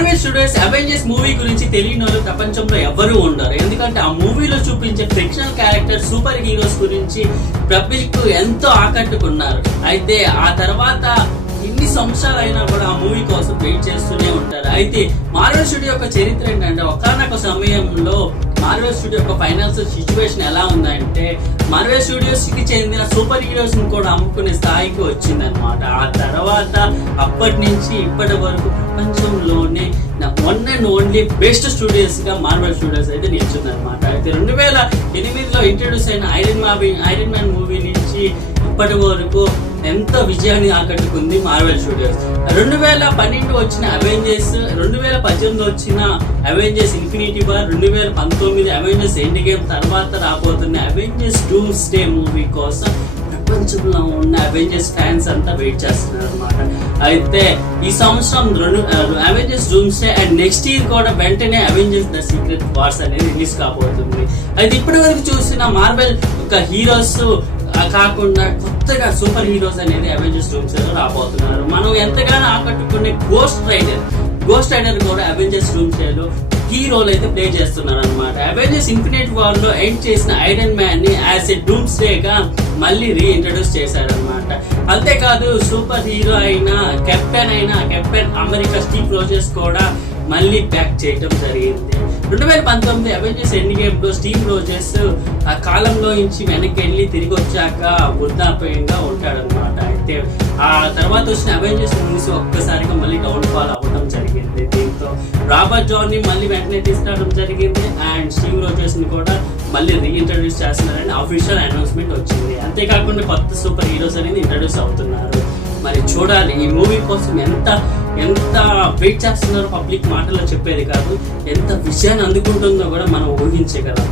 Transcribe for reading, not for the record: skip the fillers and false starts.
Marvel studios Avengers movie గురించి తెలియని వాళ్ళు ప్రపంచంలో ఎవరు ఉండరు. ఎందుకంటే ఆ మూవీలో చూపించే ఫిక్షనల్ క్యారెక్టర్ సూపర్ హీరోస్ గురించి పబ్లిక్ ఎంతో ఆకట్టుకున్నారు. అయితే ఆ తర్వాత ఇన్ని సంవత్సరాలు అయినా కూడా ఆ మూవీ కోసం వెయిట్ చేస్తూనే ఉంటారు. అయితే మార్వెల్ స్టూడియో యొక్క చరిత్ర ఏంటంటే ఒకానొక సమయంలో మార్వెల్ స్టూడియో యొక్క ఫైనాన్షియల్ సిచ్యువేషన్ ఎలా ఉందంటే మార్వెల్ స్టూడియోస్ కి చెందిన సూపర్ హీరోస్ ని కూడా అమ్ముకునే స్థాయికి వచ్చిందనమాట. ఆ తర్వాత అప్పటి నుంచి ఇప్పటి వరకు ప్రపంచంలోనే one and only best studios గా మార్వెల్ స్టూడియోస్ అయితే నిల్చుందనమాట. అయితే 2008లో ఇంట్రడ్యూస్ అయిన ఐరన్ మ్యాన్ మూవీ నుంచి ఇప్పటి వరకు ఎంతో విజయాన్ని ఆకట్టుకుంది మార్వెల్ స్టూడియోస్. 2012 వచ్చిన అవెంజర్స్, 2018 వచ్చిన Avengers infinity war, 2019 Avengers end game తర్వాత రాబోతున్న అవెంజర్స్ డూమ్స్డే మూవీ కోసం ప్రపంచంలో ఉన్న అవెంజర్స్ ఫ్యాన్స్ అంతా వెయిట్ చేస్తున్నారు అనమాట. అయితే ఈ సంవత్సరం Avengers doomsday and next year కూడా వెంటనే అవెంజర్స్ ద సీక్రెట్ వార్స్ అనేది రిలీజ్ కాబోతుంది. అయితే ఇప్పటి వరకు చూసిన మార్వెల్ యొక్క హీరోస్ కాకుండా కొత్తగా సూపర్ హీరోస్ అనేది అవెంజర్స్ డూమ్స్డే లో రాబోతున్నారు. మనం ఎంతగానో ఆకట్టుకునే గోస్ట్ రైడర్ కూడా అవెంజర్స్ డూమ్స్డే లో కీ రోల్ అయితే ప్లే చేస్తున్నారు అనమాట. అవెంజర్స్ ఇన్ఫినిటీ వార్ లో ఎండ్ చేసిన ఐరన్ మ్యాన్ ని యాజ్ ఎ డూమ్స్డే గా మళ్ళీ రీఇంట్రడ్యూస్ చేశారనమాట. అంతేకాదు సూపర్ హీరో అయిన కెప్టెన్ అమెరికా స్టీవ్ రోజర్స్ కూడా మళ్ళీ బ్యాక్ చేయడం జరిగింది. 2019 అవెంజర్స్ ఎండ్ గేమ్ లో స్టీవ్ రోజర్స్ ఆ కాలంలో నుంచి వెనక్కి వెళ్ళి తిరిగి వచ్చాక వృద్ధాప్యంగా ఉంటాడనమాట. అయితే ఆ తర్వాత వచ్చిన అవెంజర్స్ మూవీస్ ఒక్కసారిగా మళ్ళీ డౌన్ ఫాల్ అవ్వడం జరిగింది. దీంతో రాబర్ట్ జాన్ ని మళ్ళీ వెంటనే తీసుకురావడం జరిగింది అండ్ స్టీవ్ రోజర్స్ ని కూడా మళ్ళీ రీఇంట్రడ్యూస్ చేస్తున్నారని అఫీషియల్ అనౌన్స్మెంట్ వచ్చింది. అంతేకాకుండా కొత్త సూపర్ హీరోస్ అనేది ఇంట్రడ్యూస్ అవుతున్నారు. మరి చూడాలి ఈ మూవీ కోసం ఎంత వెయిట్ చేస్తున్నారో పబ్లిక్ మాటల్లో చెప్పేది కాదు, ఎంత విజయాన్ని అందుకుంటుందో కూడా మనం ఊహించగలం.